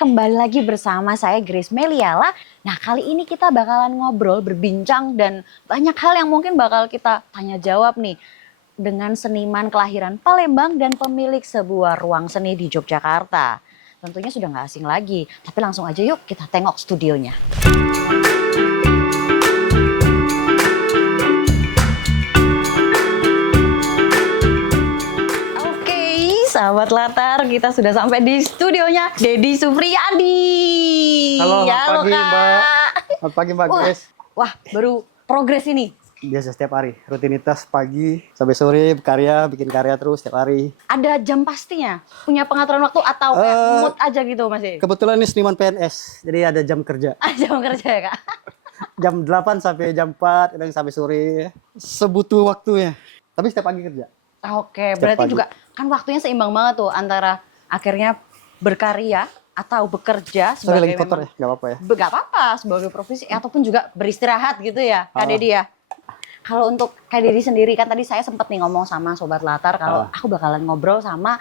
kembali lagi bersama saya Grace Meliala. Nah kali ini kita bakalan ngobrol, berbincang dan banyak hal yang mungkin bakal kita tanya jawab nih. Dengan seniman kelahiran Palembang dan pemilik sebuah ruang seni di Yogyakarta. Tentunya sudah nggak asing lagi, tapi langsung aja yuk kita tengok studionya. Sahabat Latar, kita sudah sampai di studionya Deddy Sufriyadi. Halo, Halo pagi Kak. Mbak. Selamat pagi Mbak Grace. Wah, baru progres ini. Biasa setiap hari, rutinitas pagi sampai sore berkarya, bikin karya terus setiap hari. Ada jam pastinya? Punya pengaturan waktu atau kayak mood aja gitu masih? Kebetulan ini seniman PNS, jadi ada jam kerja. Jam kerja ya Kak? Jam 8 sampai jam 4, kadang sampai sore. Sebutuh waktunya. Tapi setiap pagi kerja. Oke, Setiap berarti pagi. juga kan waktunya seimbang banget tuh antara akhirnya berkarya atau bekerja Sorry sebagai lagi kotor ya, nggak apa-apa ya. Gak apa-apa sebagai profesi ataupun juga beristirahat gitu ya Kak Deddy ya. Kalau untuk Kak Deddy sendiri kan tadi saya sempat nih ngomong sama Sobat Latar kalau aku bakalan ngobrol sama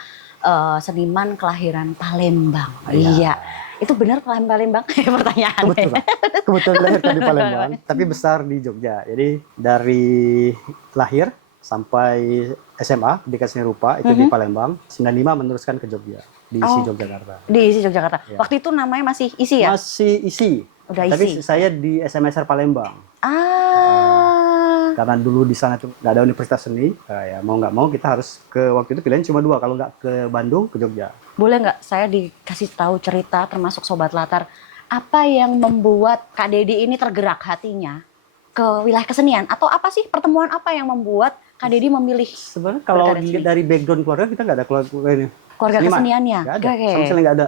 seniman kelahiran Palembang. Iya. Itu benar kelahiran Palembang? Pertanyaannya. Kebetulan. Kebetulan lahir di Palembang, tapi besar di Jogja. Jadi dari lahir sampai SMA di Seni Rupa itu di Palembang, 95 meneruskan ke Jogja, di ISI Yogyakarta. Di ISI Yogyakarta. Ya. Waktu itu namanya masih ISI ya? Masih ISI. Udah Tapi ISI. saya di SMSR Palembang. Ah. Karena dulu di sana tuh nggak ada universitas seni, ya mau nggak mau kita harus ke, waktu itu pilihan cuma dua, kalau nggak ke Bandung, ke Jogja. Boleh nggak saya dikasih tahu cerita termasuk Sobat Latar, apa yang membuat Kak Deddy ini tergerak hatinya ke wilayah kesenian? Atau apa sih pertemuan apa yang membuat Kak Deddy memilih Sebenarnya kalau berkarya dilihat seni? dari background keluarga, kita nggak ada keluarga ini. Keluarga Seniman. keseniannya? Nggak ada, Oke. sama sekali nggak ada.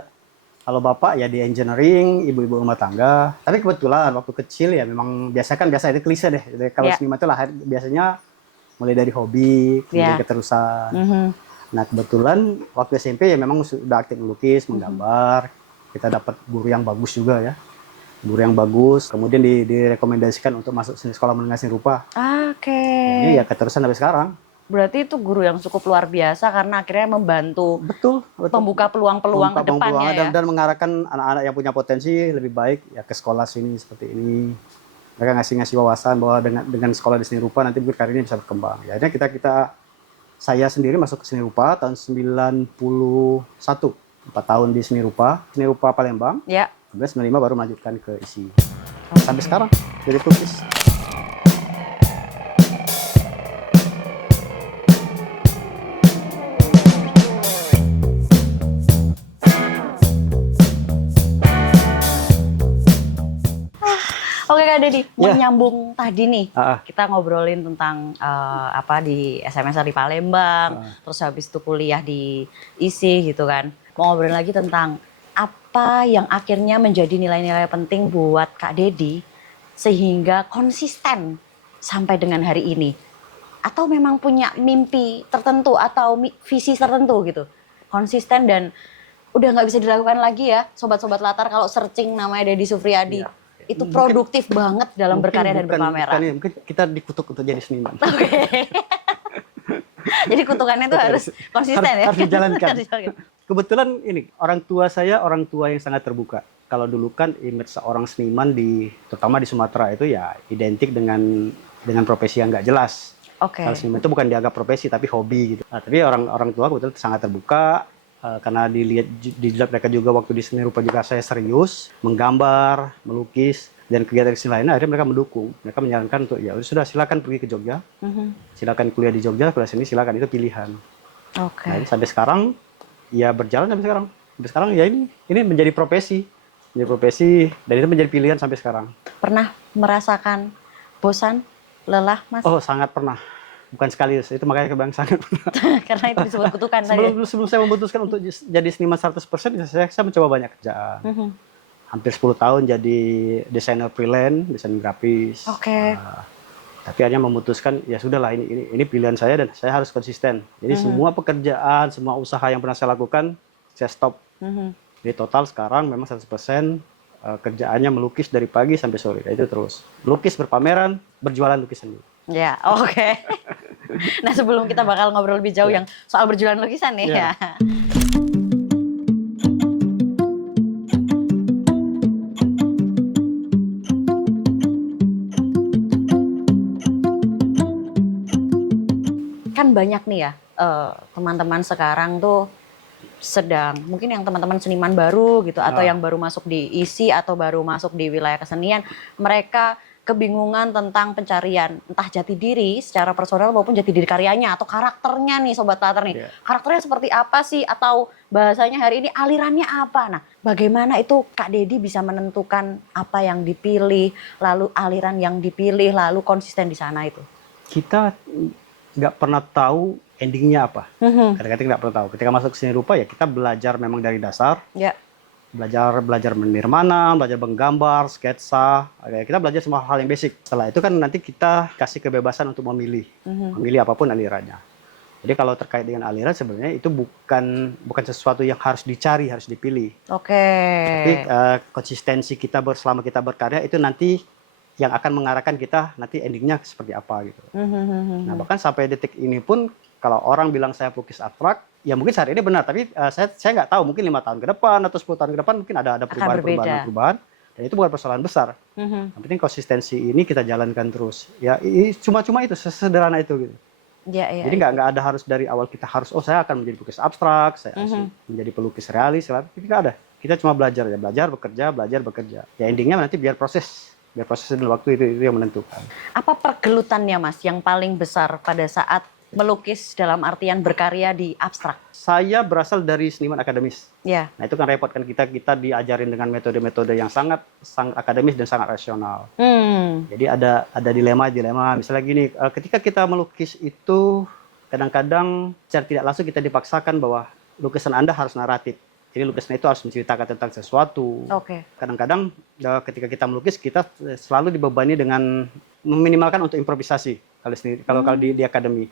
Kalau bapak ya di engineering, ibu-ibu rumah tangga. Tapi kebetulan waktu kecil ya memang biasa itu klise deh. Jadi kalau Ya. seniman itu lahir biasanya mulai dari hobi, kemudian Ya. keterusan. Mhm. Nah kebetulan waktu SMP ya memang sudah aktif melukis, menggambar. Kita dapat guru yang bagus juga ya. Guru yang bagus, kemudian direkomendasikan untuk masuk sekolah menengah seni rupa. Oke. Jadi ya keterusan sampai sekarang. Berarti itu guru yang cukup luar biasa karena akhirnya membantu Betul. membuka peluang-peluang ke depannya ya. Dan mengarahkan anak-anak yang punya potensi lebih baik ya ke sekolah sini seperti ini. Mereka ngasih wawasan bahwa dengan sekolah di seni rupa nanti karirnya bisa berkembang. Ya, akhirnya saya sendiri masuk ke seni rupa tahun 91. 4 tahun di seni rupa Palembang. Ya. Kemudian 95 baru melanjutkan ke ISI. Sampai sekarang jadi pelukis. Oke Kak Deddy, mau Ya. nyambung tadi nih, kita ngobrolin tentang di SMSR di Palembang, terus habis itu kuliah di ISI gitu kan. Mau ngobrolin lagi tentang apa yang akhirnya menjadi nilai-nilai penting buat Kak Deddy sehingga konsisten sampai dengan hari ini. Atau memang punya mimpi tertentu atau visi tertentu gitu. Konsisten dan udah nggak bisa dilakukan lagi ya, Sobat-Sobat Latar kalau searching namanya Deddy Sufriyadi. Iya. Itu produktif banget dalam berkarya dan berpameran. Mungkin kita dikutuk untuk jadi seniman. Oke. Jadi kutukannya itu harus konsisten ya. Harus dijalankan. Harus dijalankan. Kebetulan ini orang tua yang sangat terbuka. Kalau dulu kan image seorang seniman terutama di Sumatera itu ya identik dengan profesi yang nggak jelas. Oke. Kalau seniman itu bukan dianggap profesi tapi hobi gitu. Nah, tapi orang tua kebetulan sangat terbuka. Karena dilihat mereka juga waktu di seni rupa juga saya serius menggambar, melukis dan kegiatan seni lainnya, akhirnya mereka mendukung. Mereka menyarankan untuk ya sudah silakan pergi ke Jogja, silakan kuliah di Jogja, kuliah seni silakan, itu pilihan. Oke. Nah, sampai sekarang ya berjalan sampai sekarang. Sampai sekarang ya ini menjadi profesi, dan itu menjadi pilihan sampai sekarang. Pernah merasakan bosan, lelah, Mas? Oh sangat pernah. Bukan sekali, itu makanya kebayang sangat pernah. Karena itu disebut kutukan tadi. Sebelum saya memutuskan untuk jadi seniman 100%, saya mencoba banyak kerjaan. Hampir 10 tahun jadi desainer freelance, desain grafis. Oke. Tapi akhirnya memutuskan, ya sudahlah ini pilihan saya dan saya harus konsisten. Jadi semua pekerjaan, semua usaha yang pernah saya lakukan, saya stop. Jadi total sekarang memang 100% kerjaannya melukis dari pagi sampai sore. Itu terus. Lukis berpameran, berjualan lukisan. Ya, oke. Nah sebelum kita bakal ngobrol lebih jauh yang soal berjualan lukisan nih ya. kan banyak nih ya teman-teman sekarang tuh sedang, mungkin yang teman-teman seniman baru gitu, atau yang baru masuk di ISI atau baru masuk di wilayah kesenian, mereka kebingungan tentang pencarian entah jati diri secara personal maupun jati diri karyanya atau karakternya nih Sobat Teater nih. Karakternya seperti apa sih, atau bahasanya hari ini alirannya apa. Nah, bagaimana itu Kak Dedi bisa menentukan apa yang dipilih, lalu aliran yang dipilih, lalu konsisten di sana itu? Kita nggak pernah tahu endingnya apa. Kadang-kadang nggak pernah tahu. Ketika masuk seni rupa ya kita belajar memang dari dasar. Ya. Belajar menirmana, belajar menggambar, sketsa. Kita belajar semua hal yang basic. Setelah itu kan nanti kita kasih kebebasan untuk memilih apapun alirannya. Jadi kalau terkait dengan aliran sebenarnya itu bukan sesuatu yang harus dicari, harus dipilih. Oke. Tapi konsistensi kita selama kita berkarya itu nanti yang akan mengarahkan kita nanti endingnya seperti apa gitu. Nah bahkan sampai detik ini pun kalau orang bilang saya pelukis abstrak, ya mungkin saat ini benar, tapi saya nggak tahu, mungkin 5 tahun ke depan atau 10 tahun ke depan mungkin ada perubahan, dan itu bukan persoalan besar. Yang penting konsistensi ini kita jalankan terus. Ya cuma itu, sesederhana itu gitu. Jadi nggak ada harus dari awal kita harus saya akan menjadi pelukis abstrak, saya menjadi pelukis realis, itu nggak ada. Kita cuma belajar bekerja. Ya endingnya nanti biar proses dan waktu itu yang menentukan. Apa pergelutannya Mas yang paling besar pada saat melukis dalam artian berkarya di abstrak? Saya berasal dari seniman akademis. Ya. Nah itu kan repot kan kita diajarin dengan metode-metode yang sangat akademis dan sangat rasional. Jadi ada dilema. Misalnya gini, ketika kita melukis itu kadang-kadang secara tidak langsung kita dipaksakan bahwa lukisan Anda harus naratif. Jadi lukisan itu harus menceritakan tentang sesuatu. Kadang-kadang ketika kita melukis kita selalu dibebani dengan meminimalkan untuk improvisasi kalau di akademi.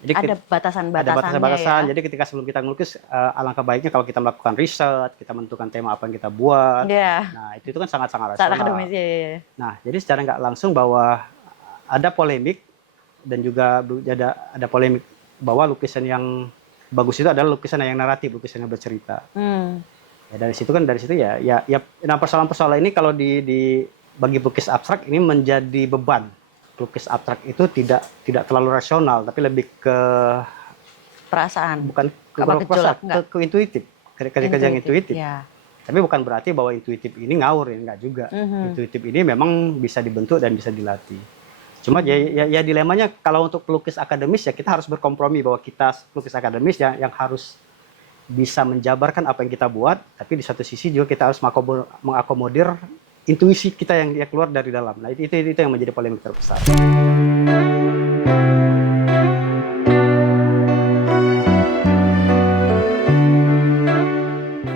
Jadi ada batasan-batasannya. Jadi ketika sebelum kita melukis alangkah baiknya kalau kita melakukan riset, kita menentukan tema apa yang kita buat. Nah itu kan sangat-sangat rasional. Akademis, Nah jadi secara nggak langsung bahwa ada polemik dan juga ada polemik bahwa lukisan yang bagus itu adalah lukisan yang naratif, lukisan yang bercerita. Ya, dari situ ya nah persoalan-persoalan ini kalau bagi pelukis abstrak ini menjadi beban. Pelukis abstrak itu tidak terlalu rasional, tapi lebih ke perasaan. Bukan ke intuitif, kerja yang intuitif. Ya. Tapi bukan berarti bahwa intuitif ini ngawur, ya enggak juga. Intuitif ini memang bisa dibentuk dan bisa dilatih. Cuma ya dilemanya kalau untuk pelukis akademis ya kita harus berkompromi bahwa kita pelukis akademis yang harus bisa menjabarkan apa yang kita buat, tapi di satu sisi juga kita harus mengakomodir intuisi kita yang keluar dari dalam. Nah itu yang menjadi polemik terbesar.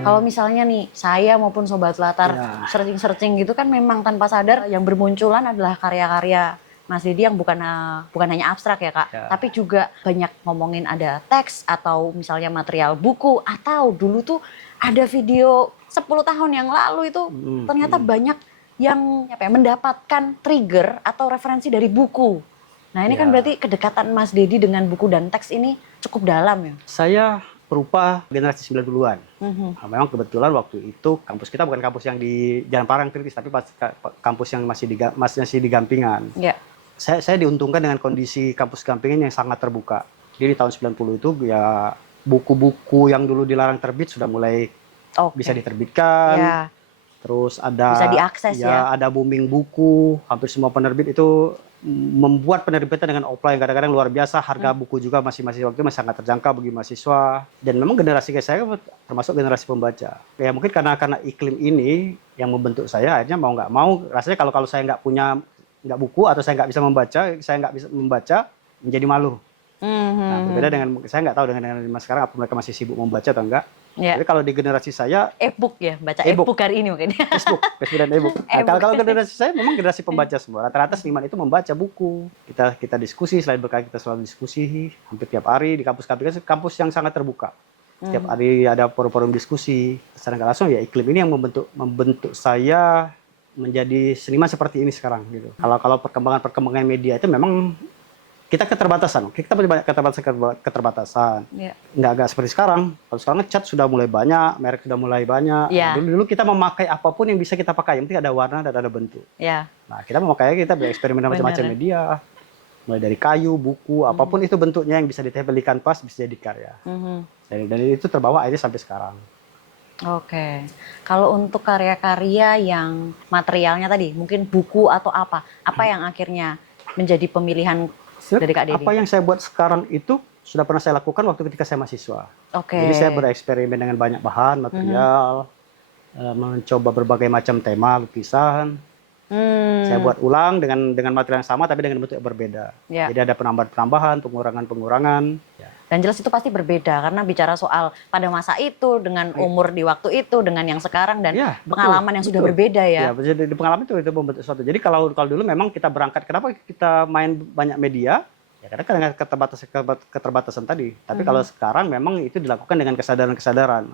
Kalau misalnya nih saya maupun Sobat Latar searching gitu kan memang tanpa sadar yang bermunculan adalah karya-karya Mas Dedi yang bukan hanya abstrak ya Kak, tapi juga banyak ngomongin ada teks atau misalnya material buku, atau dulu tuh ada video 10 tahun yang lalu itu ternyata banyak yang mendapatkan trigger atau referensi dari buku. Nah ini kan berarti kedekatan Mas Dedi dengan buku dan teks ini cukup dalam ya? Saya berupa generasi 90-an. Memang kebetulan waktu itu kampus kita bukan kampus yang di Jalan Parangtritis, tapi kampus yang masih di Gampingan. Saya diuntungkan dengan kondisi kampus Gampingan yang sangat terbuka. Jadi di tahun 90 itu ya buku-buku yang dulu dilarang terbit sudah mulai bisa diterbitkan. Terus bisa diakses ada booming buku, hampir semua penerbit itu membuat penerbitan dengan offline kadang-kadang luar biasa. Harga buku juga masih waktu itu masih sangat terjangkau bagi mahasiswa. Dan memang generasi saya termasuk generasi pembaca. Ya mungkin karena iklim ini yang membentuk saya, akhirnya mau nggak mau rasanya kalau saya nggak buku atau saya nggak bisa membaca menjadi malu. Nah, berbeda dengan saya nggak tahu dengan mas sekarang apa mereka masih sibuk membaca atau enggak. Tapi kalau di generasi saya e-book ya, baca e-book hari ini mungkin. Facebook dan e-book. Nah, kalau generasi saya memang generasi pembaca semua. Rata-rata seniman itu membaca buku. Kita diskusi, selain berkarya kita selalu diskusi hampir tiap hari di kampus yang sangat terbuka. Setiap hari ada forum-forum diskusi. Secara nggak langsung ya iklim ini yang membentuk saya menjadi seniman seperti ini sekarang gitu. Kalau perkembangan media itu memang kita keterbatasan. Kita punya banyak keterbatasan. Nggak seperti sekarang. Kalau sekarang cat sudah mulai banyak, merek sudah mulai banyak. Dulu kita memakai apapun yang bisa kita pakai, yang penting ada warna dan ada bentuk. Nah, kita memakainya, kita bereksperimen dengan macam-macam media. mulai dari kayu, buku, apapun itu bentuknya yang bisa ditempel di kanvas bisa jadi karya. Dari itu terbawa akhirnya sampai sekarang. Oke, kalau untuk karya-karya yang materialnya tadi, mungkin buku atau apa yang akhirnya menjadi pemilihan dari Kak Dedi? Apa yang saya buat sekarang itu sudah pernah saya lakukan waktu ketika saya mahasiswa. Oke. Jadi saya bereksperimen dengan banyak bahan, material, mencoba berbagai macam tema lukisan. Saya buat ulang dengan material yang sama tapi dengan bentuk yang berbeda. Ya. Jadi ada penambahan-penambahan, pengurangan-pengurangan. Ya. Dan jelas itu pasti berbeda karena bicara soal pada masa itu dengan umur di waktu itu dengan yang sekarang dan Ya, pengalaman yang sudah berbeda ya. Ya, di pengalaman itu membentuk sesuatu. Jadi kalau dulu memang kita berangkat, kenapa kita main banyak media? Ya karena dengan keterbatasan tadi. Tapi kalau sekarang memang itu dilakukan dengan kesadaran-kesadaran.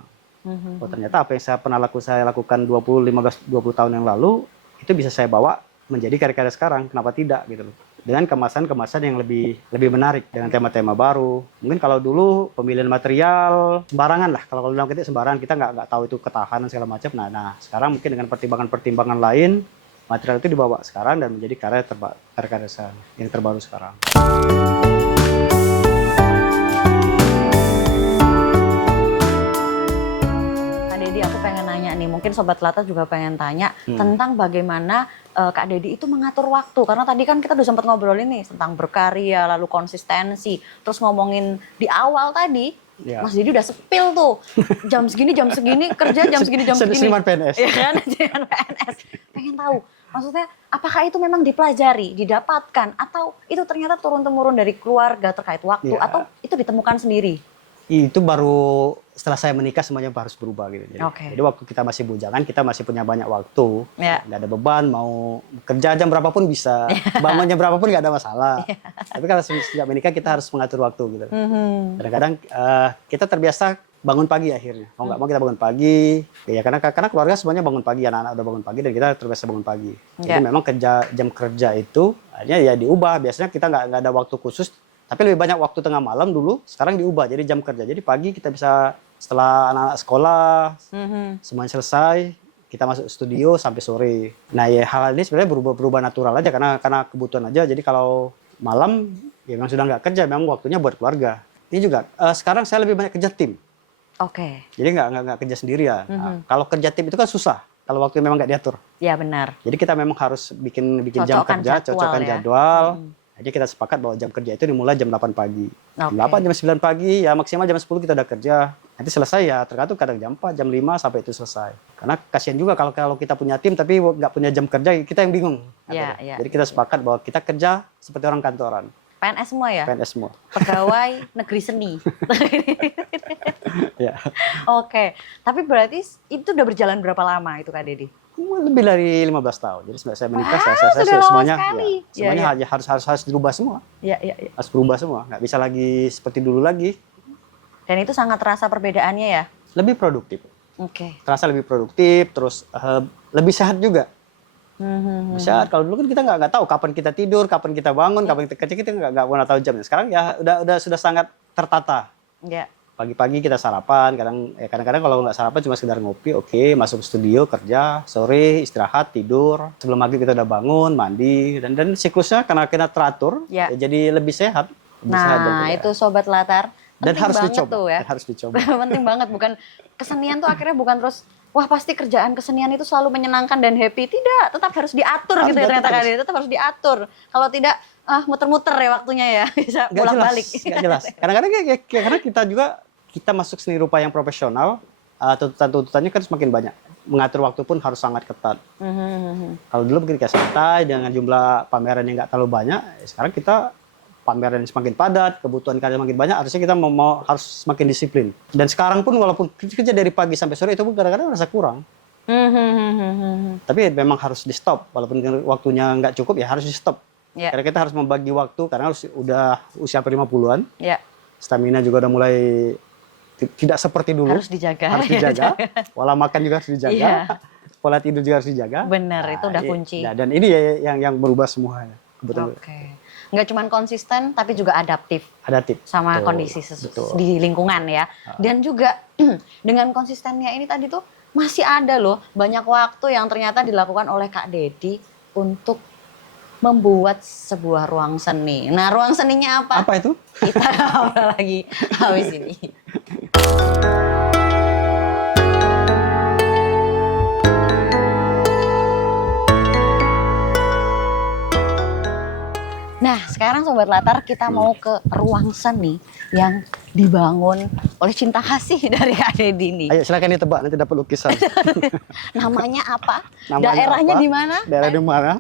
Oh ternyata apa yang saya lakukan 20 tahun yang lalu itu bisa saya bawa menjadi karya-karya sekarang. Kenapa tidak gitu loh. Dengan kemasan-kemasan yang lebih menarik dengan tema-tema baru. Mungkin kalau dulu pemilihan material sembarangan lah. Kalau dalam kita sembarangan, kita nggak tahu itu ketahanan segala macam. Nah sekarang mungkin dengan pertimbangan-pertimbangan lain, material itu dibawa sekarang dan menjadi karya-karya yang terbaru sekarang. Kak Dedi, aku pengen nanya nih, mungkin Sobat Latar juga pengen tanya tentang bagaimana Kak Dedi itu mengatur waktu. Karena tadi kan kita udah sempat ngobrolin nih tentang berkarya, lalu konsistensi. Terus ngomongin di awal tadi, Mas Dedi udah sepil tuh. Jam segini kerja, jam segini. Seniman PNS. Iya kan, seniman PNS. Pengen tahu, maksudnya apakah itu memang dipelajari, didapatkan, atau itu ternyata turun-temurun dari keluarga terkait waktu, atau itu ditemukan sendiri? Itu baru setelah saya menikah semuanya harus berubah gitu. Jadi waktu kita masih bujangan, kita masih punya banyak waktu, nggak ada beban, mau kerja jam berapapun bisa, bangun jam berapapun nggak ada masalah. Tapi kalau sejak menikah kita harus mengatur waktu gitu. Kadang-kadang kita terbiasa bangun pagi akhirnya. Mau nggak mau kita bangun pagi, ya karena keluarga semuanya bangun pagi, anak-anak udah bangun pagi dan kita terbiasa bangun pagi. Jadi memang jam kerja itu akhirnya ya diubah. Biasanya kita nggak ada waktu khusus. Tapi lebih banyak waktu tengah malam dulu, sekarang diubah jadi jam kerja. Jadi pagi kita bisa setelah anak-anak sekolah, semuanya selesai, kita masuk studio sampai sore. Nah ya hal ini sebenarnya berubah natural aja karena kebutuhan aja. Jadi kalau malam ya memang sudah nggak kerja, memang waktunya buat keluarga. Ini juga sekarang saya lebih banyak kerja tim. Jadi nggak kerja sendiri ya. Kalau kerja tim itu kan susah. Kalau waktu memang nggak diatur. Ya benar. Jadi kita memang harus bikin jam kerja, cocokkan jadwal. Jadi kita sepakat bahwa jam kerja itu dimulai jam 8 pagi. Jam 8, jam 9 pagi, ya maksimal jam 10 kita udah kerja. Nanti selesai ya, tergantung kadang jam 4, jam 5 sampai itu selesai. Karena kasihan juga kalau kita punya tim tapi nggak punya jam kerja, kita yang bingung. Jadi kita sepakat bahwa kita kerja seperti orang kantoran. PNS semua ya? PNS semua. Pegawai negeri seni. Ya. Oke, tapi berarti itu udah berjalan berapa lama itu Kak Dedi? Lebih dari 15 tahun. Jadi saya menikah, saya semuanya harus dirubah semua. Harus berubah semua. Nggak bisa lagi seperti dulu lagi. Dan itu sangat terasa perbedaannya ya? Lebih produktif. Terasa lebih produktif, terus lebih sehat juga. Sehat. Kalau dulu kan kita nggak tahu kapan kita tidur, kapan kita bangun, kapan kita kerja, kita nggak pernah tahu jamnya. Sekarang ya sudah sangat tertata. Pagi-pagi kita sarapan, kadang-kadang kalau nggak sarapan cuma sekedar ngopi, masuk studio kerja, sore istirahat tidur, sebelum maghrib kita udah bangun mandi dan siklusnya karena kita teratur ya jadi lebih sehat. Itu Sobat Latar dan harus dicoba. tuh ya. Harus dicoba. Penting banget, bukan kesenian tuh akhirnya bukan terus wah pasti kerjaan kesenian itu selalu menyenangkan dan happy, tidak, tetap harus diatur gitu ya ternyata Kak Dedi, tetap harus diatur. Kalau tidak muter-muter ya waktunya ya, bisa bolak-balik. Nggak jelas. Kadang-kadang karena kita masuk seni rupa yang profesional, tuntutannya kan semakin banyak. Mengatur waktu pun harus sangat ketat. Kalau dulu mungkin kayak santai dengan jumlah pameran yang nggak terlalu banyak, sekarang kita pameran semakin padat, kebutuhan karya semakin banyak, harusnya kita harus semakin disiplin. Dan sekarang pun walaupun kerja dari pagi sampai sore itu pun kadang-kadang merasa kurang. Tapi memang harus di stop, walaupun waktunya nggak cukup ya harus di stop. Karena kita harus membagi waktu karena udah usia 50-an. Stamina juga udah mulai tidak seperti dulu. Harus dijaga. Pola makan juga harus dijaga. Pola tidur juga harus dijaga. Benar, itu udah kunci. Dan ini yang berubah semuanya. Nggak cuma konsisten, tapi juga adaptif. Sama kondisi di lingkungan ya. Dan juga dengan konsistennya ini tadi tuh masih ada loh banyak waktu yang ternyata dilakukan oleh Kak Dedi untuk membuat sebuah ruang seni. Nah, ruang seninya apa? Apa itu? Kita ngobrol lagi habis ini. Nah, sekarang Sobat Latar kita mau ke ruang seni yang dibangun oleh cinta kasih dari Kak Dedi nih. Ayo silakan ditebak, nanti dapat lukisan. Namanya apa? Namanya Daerahnya apa? di mana? Daerah di mana?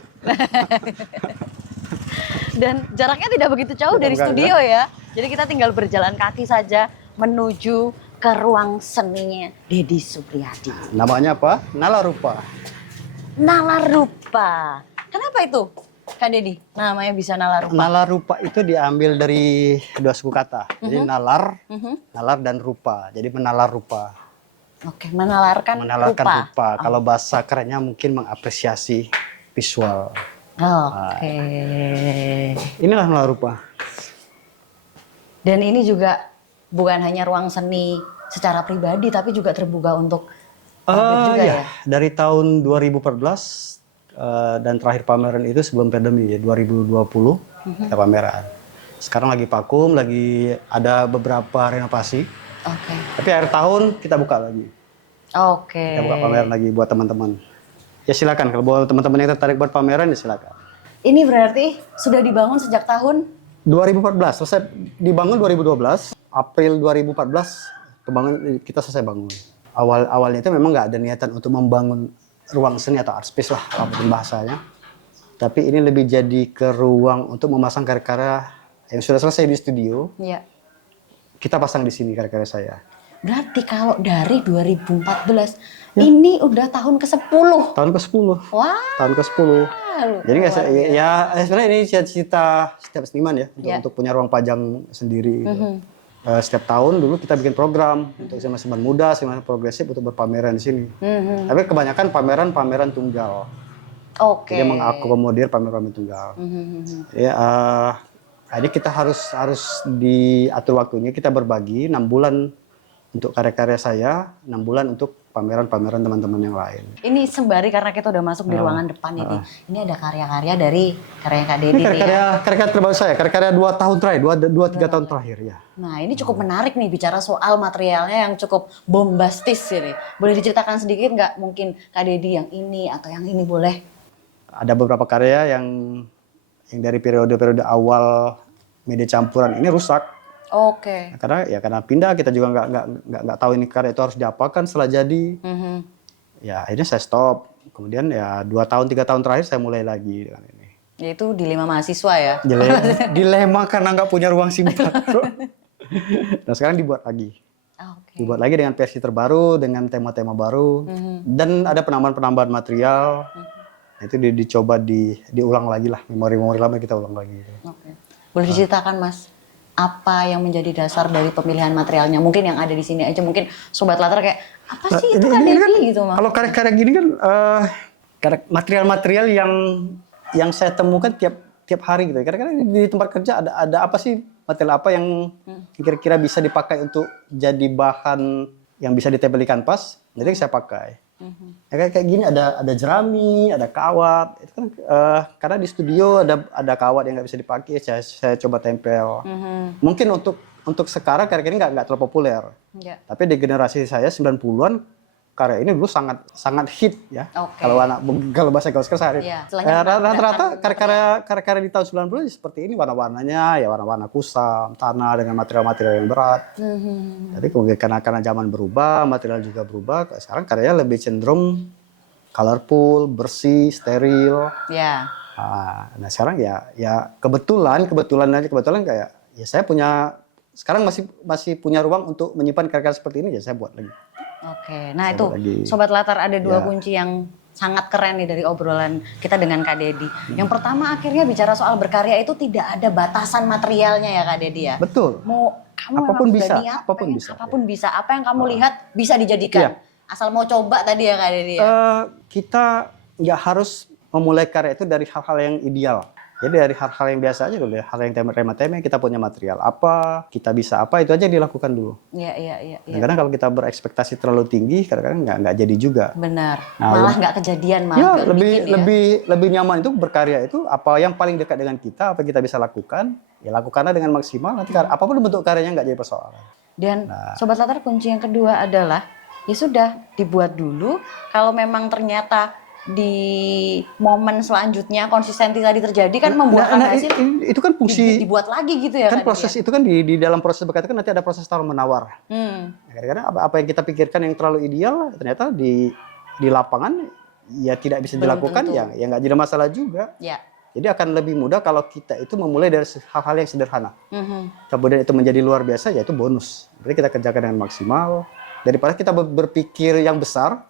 Dan jaraknya tidak begitu jauh dari Enggak, studio ya. Jadi kita tinggal berjalan kaki saja menuju ke ruang seninya Dedi Supriyadi. Namanya apa? Nalarupa. Nalarupa. Kenapa itu, Kak Dedi? Namanya bisa Nalarupa. Nalarupa itu diambil dari dua suku kata. Jadi nalar, Mhm. nalar dan rupa. Jadi menalar rupa. Oke, menalarkan Menalarkan rupa. rupa. Kalau bahasa kerennya mungkin mengapresiasi visual. Oke. Inilah nalarupa. Dan ini juga bukan hanya ruang seni secara pribadi, tapi juga terbuka untuk publik juga ya? Dari tahun 2014 dan terakhir pameran itu sebelum pandemi ya 2020 kita pameran. Sekarang lagi vakum, lagi ada beberapa renovasi. Oke. Tapi akhir tahun kita buka lagi. Oke. Kita buka pameran lagi buat teman-teman. Ya silakan kalau buat teman-teman yang tertarik buat pameran ya silakan. Ini berarti sudah dibangun sejak tahun 2014 selesai dibangun 2012, April 2014 kita selesai bangun. Awalnya itu memang nggak ada niatan untuk membangun ruang seni atau art space lah apapun bahasanya. Tapi ini lebih jadi ke ruang untuk memasang karya-karya yang sudah selesai di studio. ya. Kita pasang di sini karya-karya saya. Berarti kalau dari 2014 ini udah tahun ke-10. Tahun ke-10. Wah. Tahun ke-10. Jadi nggak sebenarnya ini cita-cita setiap seniman ya untuk punya ruang pajang sendiri. Gitu. Setiap tahun dulu kita bikin program untuk seniman muda, seniman progresif untuk berpameran di sini. Tapi kebanyakan pameran tunggal. Oke. Jadi mengakomodir pameran tunggal. Ya, jadi kita harus diatur waktunya. Kita berbagi 6 bulan untuk karya-karya saya, 6 bulan untuk pameran-pameran teman-teman yang lain. Ini sembari karena kita udah masuk di ruangan depan ini. Ini ada karya-karya dari karya Kak Dedi. Ini karya-karya terbaru saya, karya-karya 2 tahun terakhir, 2-3 tahun terakhir ya. Nah, ini cukup menarik nih bicara soal materialnya yang cukup bombastis ini. Boleh diceritakan sedikit nggak mungkin Kak Dedi yang ini atau yang ini boleh? Ada beberapa karya yang dari periode-periode awal media campuran ini rusak. Oke. Karena pindah kita juga nggak tahu ini karya itu harus diapakan setelah jadi. Ya akhirnya saya stop. Kemudian ya 2 tahun 3 tahun terakhir saya mulai lagi dengan ini. Yaitu dilema mahasiswa ya. Dilema karena nggak punya ruang simpan. Nah sekarang dibuat lagi. Oke. Dibuat lagi dengan versi terbaru, dengan tema-tema baru, dan ada penambahan-penambahan material. Itu dicoba diulang lagi lah, memori-memori lama kita ulang lagi. Oke. Boleh diceritakan Mas, apa yang menjadi dasar dari pemilihan materialnya? Mungkin yang ada di sini aja, mungkin Sobat Latar kayak, apa sih itu Kak Dedi gitu Mas? Kalau karya-karya gini kan, material-material yang saya temukan tiap hari gitu. Kadang-kadang di tempat kerja ada apa sih, material apa yang kira-kira bisa dipakai untuk jadi bahan yang bisa ditempel di kanvas, jadi saya pakai. Ya, kayak gini ada jerami, ada kawat. Itu kan karena di studio ada kawat yang nggak bisa dipakai, saya coba tempel. Mungkin untuk sekarang karya ini nggak terlalu populer. Ya. Tapi di generasi saya 90-an karya ini dulu sangat hit ya. Oke. Kalau bahasa gaul sekarang Ya, rata-rata karya-karya di tahun 90 seperti ini, warna-warnanya ya warna-warna kusam, tanah dengan material-material yang berat. Jadi kemudian karena zaman berubah, material juga berubah, sekarang karyanya lebih cenderung colorful, bersih, steril. Ya. Nah sekarang ya kebetulan kayak ya saya sekarang masih punya ruang untuk menyimpan karya-karya seperti ini, ya saya buat lagi. Oke, nah itu Sobat Latar ada 2 kunci yang sangat keren nih dari obrolan kita dengan Kak Dedi. Yang pertama akhirnya bicara soal berkarya itu tidak ada batasan materialnya ya Kak Dedi ya. Betul. Kamu apapun memang bisa, sudah niat, apapun bisa. Apa yang kamu lihat bisa dijadikan. Asal mau coba tadi ya Kak Dedi ya. Kita nggak harus memulai karya itu dari hal-hal yang ideal. Jadi dari hal-hal yang biasa aja dulu ya, hal yang remeh-temeh, kita punya material apa, kita bisa apa, itu aja dilakukan dulu. Iya, iya, iya. Iya. Kadang kalau kita berekspektasi terlalu tinggi, kadang-kadang nggak jadi juga. Benar. Nah, Malah nggak kejadian, malah Ya, baru lebih dikit ya. lebih nyaman itu berkarya itu apa yang paling dekat dengan kita, apa yang kita bisa lakukan, ya lakukanlah dengan maksimal. Nanti apapun bentuk karyanya nggak jadi persoalan. Dan Sobat Latar, kunci yang kedua adalah ya sudah dibuat dulu. Kalau memang ternyata di momen selanjutnya konsistensi tadi terjadi kan membuahkan hasil, itu kan fungsi dibuat lagi gitu ya kan kan proses ya? itu kan di dalam proses berkarya kan nanti ada proses tawar menawar. Kadang-kadang apa yang kita pikirkan yang terlalu ideal ternyata di lapangan ya tidak bisa Belum dilakukan, tentu. ya nggak jadi masalah juga. Ya. Jadi akan lebih mudah kalau kita itu memulai dari hal-hal yang sederhana. Mhm. Kemudian itu menjadi luar biasa, yaitu bonus. Berarti kita kerjakan dengan maksimal. Daripada kita berpikir yang besar,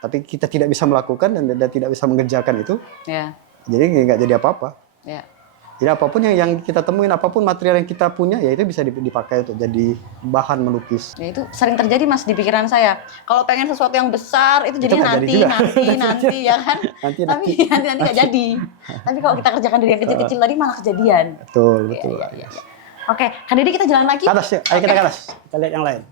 tapi kita tidak bisa melakukan dan tidak bisa mengerjakan itu, Ya. jadi nggak jadi apa-apa. Ya. Jadi apapun yang kita temuin, apapun material yang kita punya, ya itu bisa dipakai untuk jadi bahan melukis. Ya itu sering terjadi Mas di pikiran saya. Kalau pengen sesuatu yang besar itu jadinya nggak jadi juga. nanti ya kan. Nanti. Tapi nanti nggak jadi. Tapi kalau kita kerjakan dari yang kecil-kecil tadi malah kejadian. Betul, Iya, betul. iya, iya. Oke, Kak Dede kita jalan lagi. Ke atas ya, ayo kita ke atas. Kita lihat yang lain.